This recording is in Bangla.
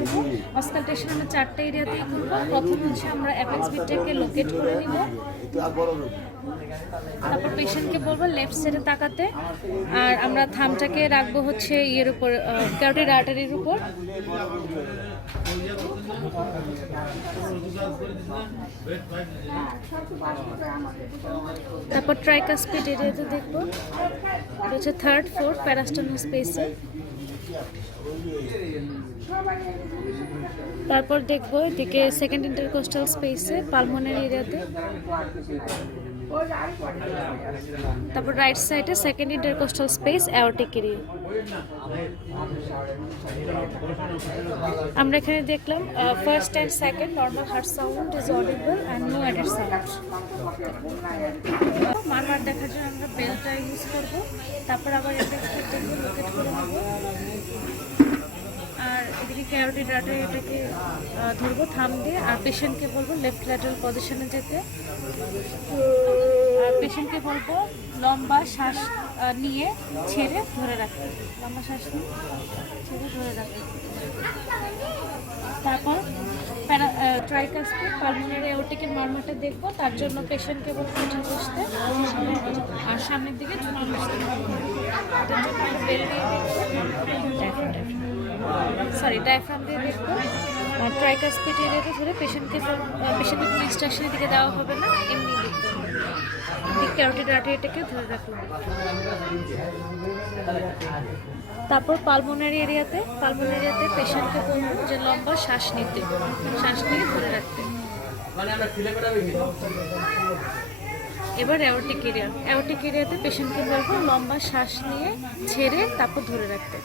করব। অসকালটেশন আমরা 4টা এরিয়াতেই করব। প্রথম হচ্ছে আমরা অ্যাপেক্স বিটটাকে লোকেট করে নিব, তারপর পেশেন্টকে বলবো লেফট সাইডে তাকাতে, আর আমরা থামটাকে রাখবো হচ্ছে ইয়ের উপর, ক্যারোটিড আর্টারির উপর। তারপর ট্রাইকাসপিড এরিয়াতে দেখবো, এটা হচ্ছে 3rd 4th প্যারাস্টার্নাল স্পেসে। তারপর দেখবো এদিকে 2nd ইন্টারকোস্টাল স্পেসে পালমোনারি এরিয়াতে। তারপর রাইট সাইডে 2nd intercostal space aortic area. আমরা এখানে দেখলাম first and second normal heart sound is audible and no added sound. Murmur দেখার জন্য আমরা বেলটা ইউজ করব। তারপর আবার অ্যাপেক্স বিটটাকে লোকেট করে নেব, আর এদিকে ক্যারোটিড আর্টারি এটাকে ধরবো থাম দিয়ে, আর পেশেন্টকে বলবো লেফট ল্যাটারাল পজিশনে যেতে। আর পেশেন্টকে বলবো লম্বা শ্বাস নিয়ে ছেড়ে ধরে রাখতে, লম্বা শ্বাস নিয়ে ছেড়ে ধরে রাখতে। তারপর ট্রাইকাসপিড পালমোনারি অ্যাওর্টিকের মারমারটা দেখবো, তার জন্য পেশেন্টকে বলবো উঠে বসতে আর সামনের দিকে ঝুঁকে বসতে। এটার জন্য আমরা বেল দিয়ে দেখবো, সরি ডায়াফ্রাম দিয়ে দেখবো। ট্রাইকাসপিড এরিয়াতে ধরে পেশেন্টের কোনো ইনস্ট্রাকশনের দিকে দেওয়া হবে না, এমনি দেখবো। ক্যারোটিড আর্টারিটাকে ধরে রাখলাম। তারপর পালমোনারি এরিয়াতে পেশেন্টকে বলবো যে লম্বা শ্বাস নিতে, শ্বাস নিয়ে ধরে রাখতে। এবার অ্যাওর্টিক এরিয়াতে পেশেন্টকে বলবো লম্বা শ্বাস নিয়ে ছেড়ে তারপর ধরে রাখতে।